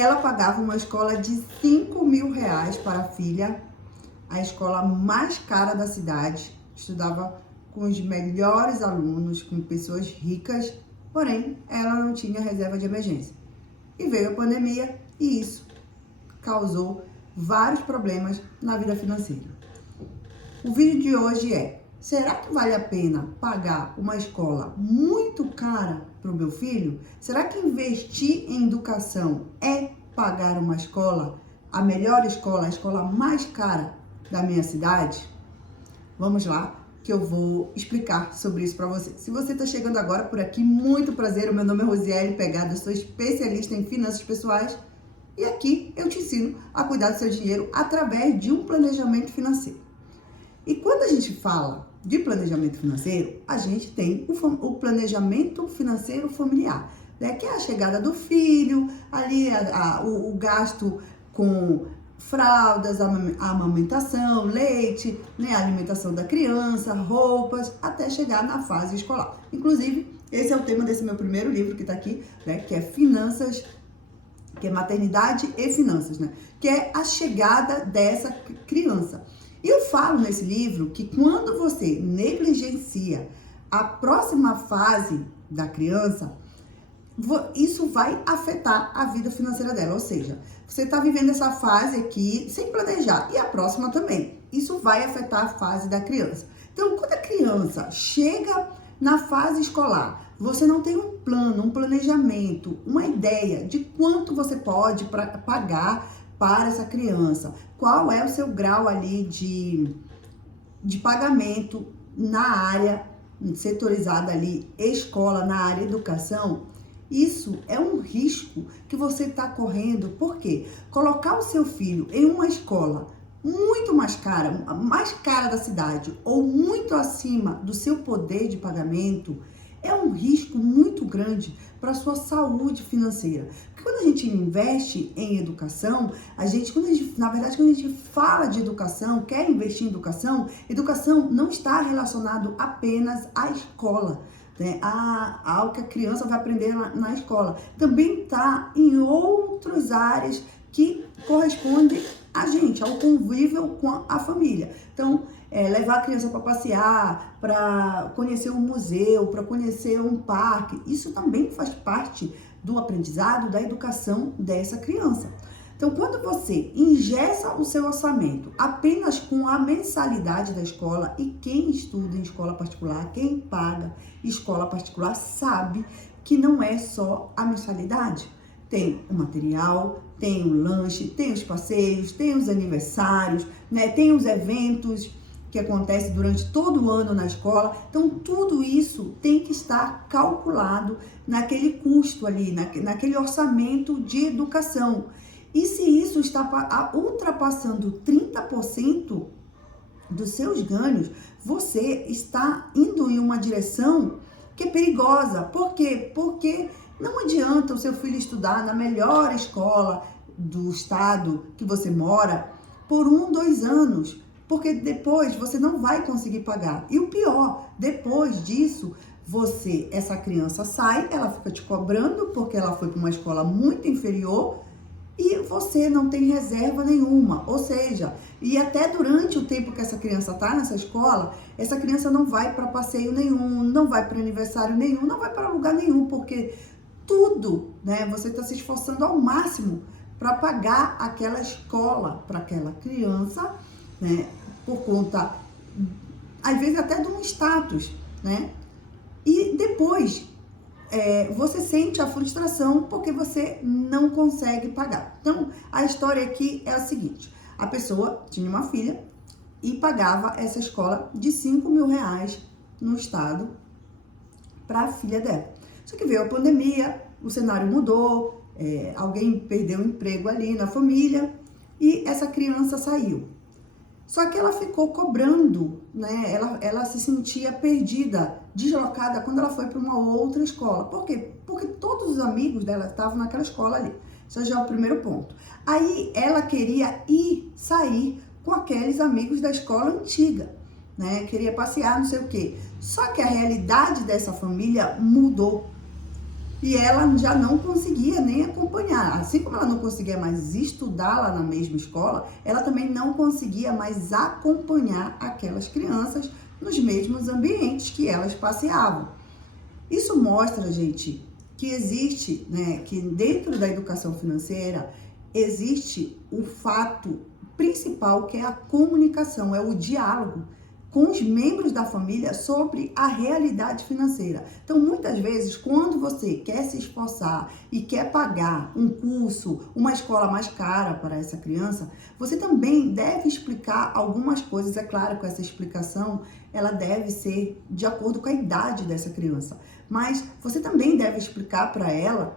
ela pagava uma escola de 5 mil reais para a filha, a escola mais cara da cidade, estudava com os melhores alunos, com pessoas ricas, porém, ela não tinha reserva de emergência. E veio a pandemia e isso causou vários problemas na vida financeira. O vídeo de hoje é: será que vale a pena pagar uma escola muito cara para o meu filho? Será que investir em educação é pagar uma escola, a melhor escola, a escola mais cara da minha cidade? Vamos lá, que eu vou explicar sobre isso para você. Se você está chegando agora por aqui, muito prazer, o meu nome é Rosiele Pegada, eu sou especialista em finanças pessoais e aqui eu te ensino a cuidar do seu dinheiro através de um planejamento financeiro. E quando a gente fala de planejamento financeiro, a gente tem o planejamento financeiro familiar, né? Que é a chegada do filho, ali o gasto com fraldas, a amamentação, leite, né? A alimentação da criança, roupas, até chegar na fase escolar. Inclusive, esse é o tema desse meu primeiro livro que está aqui, né? Que é Finanças, que é Maternidade e Finanças, né? Que é a chegada dessa criança. E eu falo nesse livro que quando você negligencia a próxima fase da criança, isso vai afetar a vida financeira dela. Ou seja, você está vivendo essa fase aqui sem planejar e a próxima também. Isso vai afetar a fase da criança. Então, quando a criança chega na fase escolar, você não tem um plano, um planejamento, uma ideia de quanto você pode pagar para essa criança, qual é o seu grau ali de pagamento na área setorizada ali, escola, na área educação, isso é um risco que você está correndo. Por quê? Colocar o seu filho em uma escola muito mais cara da cidade, ou muito acima do seu poder de pagamento, é um risco muito grande para a sua saúde financeira. Porque quando a gente investe em educação, quando a gente fala de educação, quer investir em educação não está relacionado apenas à escola, né? Ao que a criança vai aprender na escola. Também está em outras áreas que correspondem a gente, ao convívio com a família. Então, levar a criança para passear, para conhecer um museu, para conhecer um parque, isso também faz parte do aprendizado, da educação dessa criança. Então, quando você engessa o seu orçamento apenas com a mensalidade da escola, e quem estuda em escola particular, quem paga escola particular, sabe que não é só a mensalidade. Tem o material, tem o lanche, tem os passeios, tem os aniversários, né? Tem os eventos que acontecem durante todo o ano na escola. Então, tudo isso tem que estar calculado naquele custo ali, naquele orçamento de educação. E se isso está ultrapassando 30% dos seus ganhos, você está indo em uma direção que é perigosa. Por quê? Porque não adianta o seu filho estudar na melhor escola do estado que você mora por 1, 2 anos, porque depois você não vai conseguir pagar. E o pior, depois disso, essa criança sai, ela fica te cobrando porque ela foi para uma escola muito inferior e você não tem reserva nenhuma. Ou seja, e até durante o tempo que essa criança está nessa escola, essa criança não vai para passeio nenhum, não vai para aniversário nenhum, não vai para lugar nenhum, porque tudo, né? Você está se esforçando ao máximo para pagar aquela escola para aquela criança, né? Por conta, às vezes até de um status, né? E depois você sente a frustração porque você não consegue pagar. Então, a história aqui é a seguinte: a pessoa tinha uma filha e pagava essa escola de 5 mil reais no estado para a filha dela. Só que veio a pandemia, o cenário mudou, alguém perdeu o emprego ali na família e essa criança saiu. Só que ela ficou cobrando, né? Ela se sentia perdida, deslocada quando ela foi para uma outra escola. Por quê? Porque todos os amigos dela estavam naquela escola ali. Isso já é o primeiro ponto. Aí ela queria sair com aqueles amigos da escola antiga, né? Queria passear, não sei o quê. Só que a realidade dessa família mudou. E ela já não conseguia nem acompanhar. Assim como ela não conseguia mais estudar lá na mesma escola, ela também não conseguia mais acompanhar aquelas crianças nos mesmos ambientes que elas passeavam. Isso mostra, gente, que existe, né, que dentro da educação financeira existe o fato principal, que é a comunicação, é o diálogo com os membros da família sobre a realidade financeira. Então, muitas vezes, quando você quer se esforçar e quer pagar um curso, uma escola mais cara para essa criança, você também deve explicar algumas coisas. É claro que essa explicação, ela deve ser de acordo com a idade dessa criança. Mas você também deve explicar para ela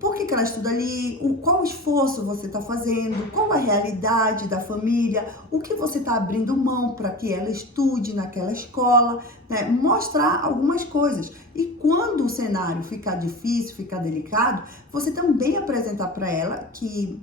por que ela estuda ali, qual esforço você está fazendo, qual a realidade da família, o que você está abrindo mão para que ela estude naquela escola, né? Mostrar algumas coisas. E quando o cenário ficar difícil, ficar delicado, você também apresentar para ela que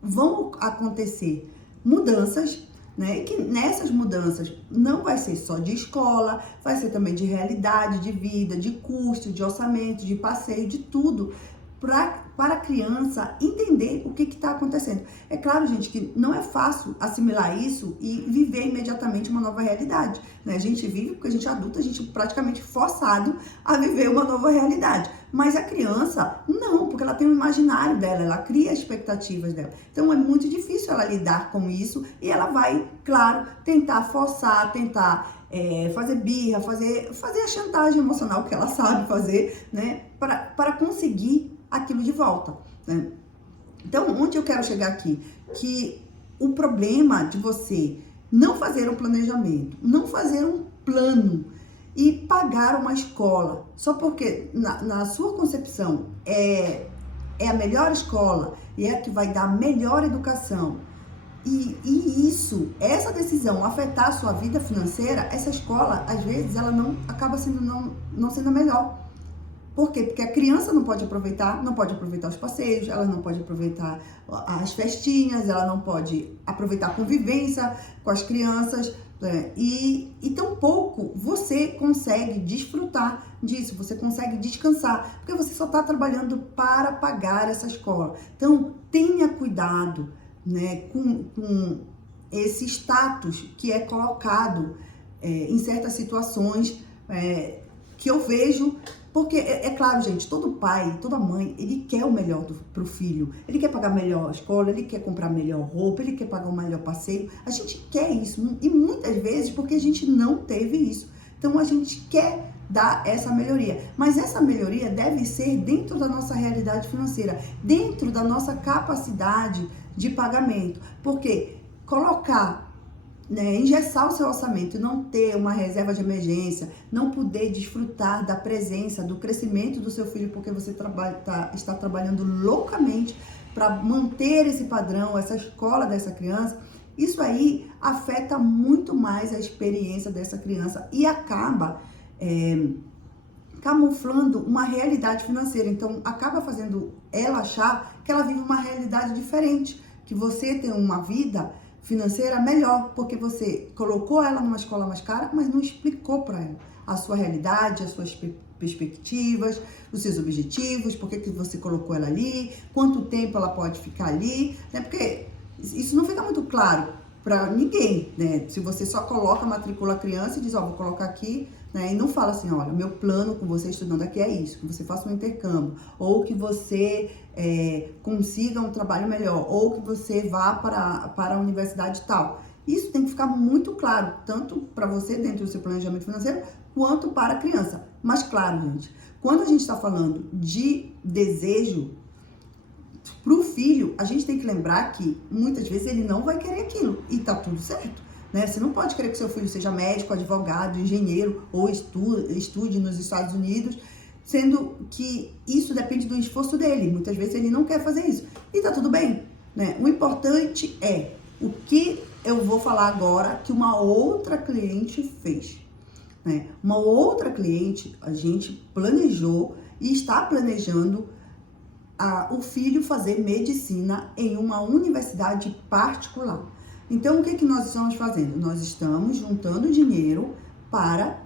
vão acontecer mudanças, né? E que nessas mudanças não vai ser só de escola, vai ser também de realidade, de vida, de custo, de orçamento, de passeio, de tudo, para a criança entender o que está acontecendo. É claro, gente, que não é fácil assimilar isso e viver imediatamente uma nova realidade, né? A gente vive porque a gente é adulta, a gente é praticamente forçado a viver uma nova realidade. Mas a criança, não, porque ela tem o imaginário dela, ela cria expectativas dela. Então é muito difícil ela lidar com isso e ela vai, claro, tentar forçar, tentar fazer birra, fazer a chantagem emocional que ela sabe fazer, né? Para conseguir aquilo de volta, né? Então, onde eu quero chegar aqui? Que o problema de você não fazer um planejamento, não fazer um plano e pagar uma escola só porque na sua concepção é a melhor escola e é a que vai dar a melhor educação, e essa decisão afetar a sua vida financeira, essa escola, às vezes, ela não acaba sendo não sendo a melhor. Por quê? Porque a criança não pode aproveitar os passeios, ela não pode aproveitar as festinhas, ela não pode aproveitar a convivência com as crianças, né? E tampouco você consegue desfrutar disso, você consegue descansar, porque você só está trabalhando para pagar essa escola. Então, tenha cuidado, né, com esse status que é colocado em certas situações que eu vejo. Porque, é claro, gente, todo pai, toda mãe, ele quer o melhor pro filho. Ele quer pagar melhor a escola, ele quer comprar melhor roupa, ele quer pagar o melhor passeio. A gente quer isso, e muitas vezes porque a gente não teve isso. Então, a gente quer dar essa melhoria. Mas essa melhoria deve ser dentro da nossa realidade financeira, dentro da nossa capacidade de pagamento. Porque colocar, né, engessar o seu orçamento, não ter uma reserva de emergência, não poder desfrutar da presença, do crescimento do seu filho, porque você está trabalhando loucamente para manter esse padrão, essa escola dessa criança, isso aí afeta muito mais a experiência dessa criança e acaba camuflando uma realidade financeira. Então, acaba fazendo ela achar que ela vive uma realidade diferente, que você tem uma vida financeira melhor, porque você colocou ela numa escola mais cara, mas não explicou para ela a sua realidade, as suas perspectivas, os seus objetivos, por que você colocou ela ali, quanto tempo ela pode ficar ali, né? Porque isso não fica muito claro para ninguém, né? Se você só coloca, matricula a criança e diz, ó, vou colocar aqui, né? E não fala assim, olha, meu plano com você estudando aqui é isso, que você faça um intercâmbio, ou que você consiga um trabalho melhor, ou que você vá para a universidade tal. Isso tem que ficar muito claro, tanto para você dentro do seu planejamento financeiro, quanto para a criança. Mas claro, gente, quando a gente está falando de desejo para o filho, a gente tem que lembrar que muitas vezes ele não vai querer aquilo e tá tudo certo, né? Você não pode querer que seu filho seja médico, advogado, engenheiro ou estude nos Estados Unidos, sendo que isso depende do esforço dele. Muitas vezes ele não quer fazer isso e tá tudo bem, né? O importante é o que eu vou falar agora que uma outra cliente fez, né? Uma outra cliente, a gente planejou e está planejando o filho fazer medicina em uma universidade particular. Então, o que nós estamos fazendo? Nós estamos juntando dinheiro para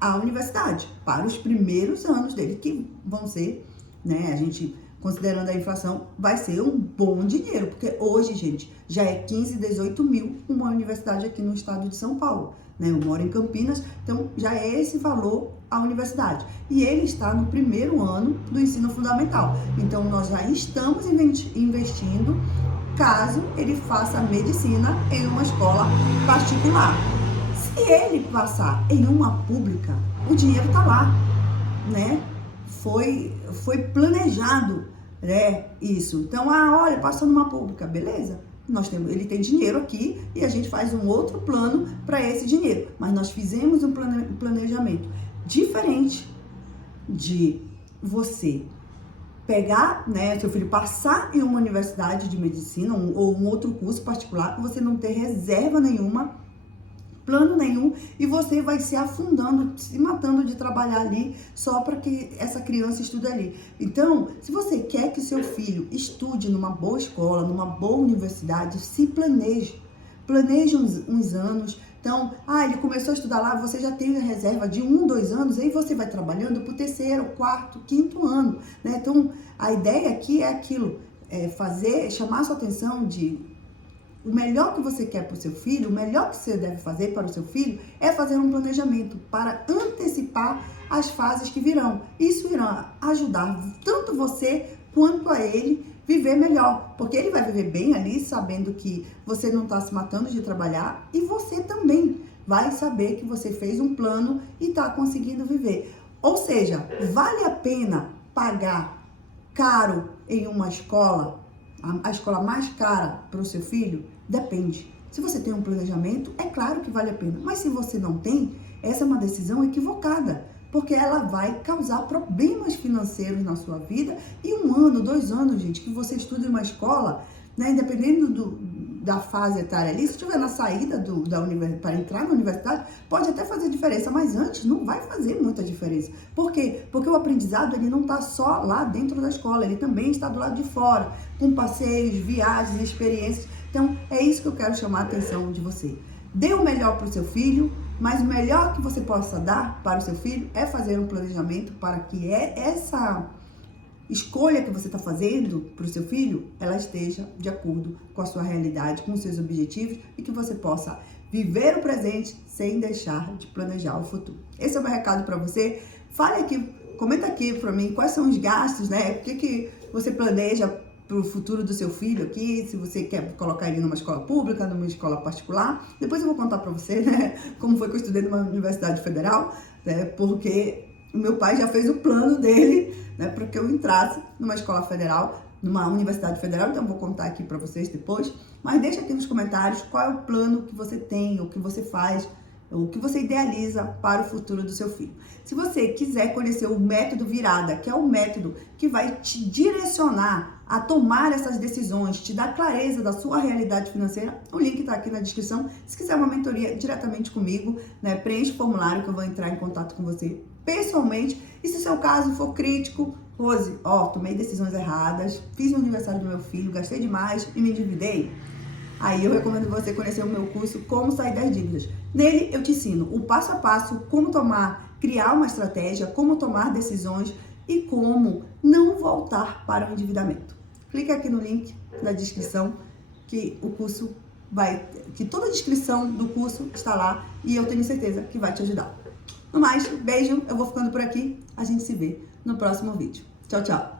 a universidade, para os primeiros anos dele, que vão ser, né, a gente, considerando a inflação, vai ser um bom dinheiro, porque hoje, gente, já é 15, 18 mil uma universidade aqui no estado de São Paulo, né? Eu moro em Campinas, então já é esse valor a universidade. E ele está no primeiro ano do ensino fundamental, então nós já estamos investindo caso ele faça medicina em uma escola particular. Se ele passar em uma pública, o dinheiro está lá, né? Foi planejado, né? Isso. Então, olha, passou numa pública, beleza? Ele tem dinheiro aqui e a gente faz um outro plano para esse dinheiro. Mas nós fizemos um planejamento diferente de você pegar, né, seu filho passar em uma universidade de medicina ou um outro curso particular, você não ter reserva nenhuma, plano nenhum, e você vai se afundando, se matando de trabalhar ali só para que essa criança estude ali. Então, se você quer que seu filho estude numa boa escola, numa boa universidade, se planeje. Planeje uns anos. Então, ele começou a estudar lá, você já tem a reserva de 1, 2 anos, aí você vai trabalhando pro terceiro, quarto, quinto ano, né? Então, a ideia aqui é aquilo, chamar a sua atenção de o melhor que você quer para o seu filho, o melhor que você deve fazer para o seu filho é fazer um planejamento para antecipar as fases que virão. Isso irá ajudar tanto você quanto a ele viver melhor, porque ele vai viver bem ali, sabendo que você não está se matando de trabalhar, e você também vai saber que você fez um plano e está conseguindo viver. Ou seja, vale a pena pagar caro em uma escola, a escola mais cara para o seu filho? Depende. Se você tem um planejamento, é claro que vale a pena. Mas se você não tem, essa é uma decisão equivocada, porque ela vai causar problemas financeiros na sua vida. E 1 ano, 2 anos, gente, que você estuda em uma escola, né, independendo da fase etária ali, se estiver na saída da universidade, para entrar na universidade, pode até fazer diferença, mas antes não vai fazer muita diferença. Por quê? Porque o aprendizado, ele não está só lá dentro da escola, ele também está do lado de fora, com passeios, viagens, experiências. Então, é isso que eu quero chamar a atenção de você. Dê o melhor para o seu filho, mas o melhor que você possa dar para o seu filho é fazer um planejamento para que essa escolha que você está fazendo para o seu filho, ela esteja de acordo com a sua realidade, com os seus objetivos, e que você possa viver o presente sem deixar de planejar o futuro. Esse é o meu recado para você. Fale aqui, comenta aqui para mim quais são os gastos, né? O que você planeja para o futuro do seu filho aqui, se você quer colocar ele numa escola pública, numa escola particular. Depois eu vou contar para você, né, como foi que eu estudei numa universidade federal, né, porque o meu pai já fez o plano dele, né, para que eu entrasse numa escola federal, numa universidade federal, então eu vou contar aqui para vocês depois. Mas deixa aqui nos comentários qual é o plano que você tem, o que você faz, o que você idealiza para o futuro do seu filho. Se você quiser conhecer o método Virada, que é o método que vai te direcionar a tomar essas decisões, te dar clareza da sua realidade financeira, o link está aqui na descrição. Se quiser uma mentoria diretamente comigo, né, preenche o formulário que eu vou entrar em contato com você pessoalmente. E se o seu caso for crítico, Rose, tomei decisões erradas, fiz o aniversário do meu filho, gastei demais e me endividei, aí eu recomendo você conhecer o meu curso Como Sair das Dívidas. Nele eu te ensino o passo a passo, como criar uma estratégia, como tomar decisões e como não voltar para o endividamento. Clica aqui no link na descrição que toda a descrição do curso está lá e eu tenho certeza que vai te ajudar. No mais, beijo, eu vou ficando por aqui, a gente se vê no próximo vídeo. Tchau, tchau!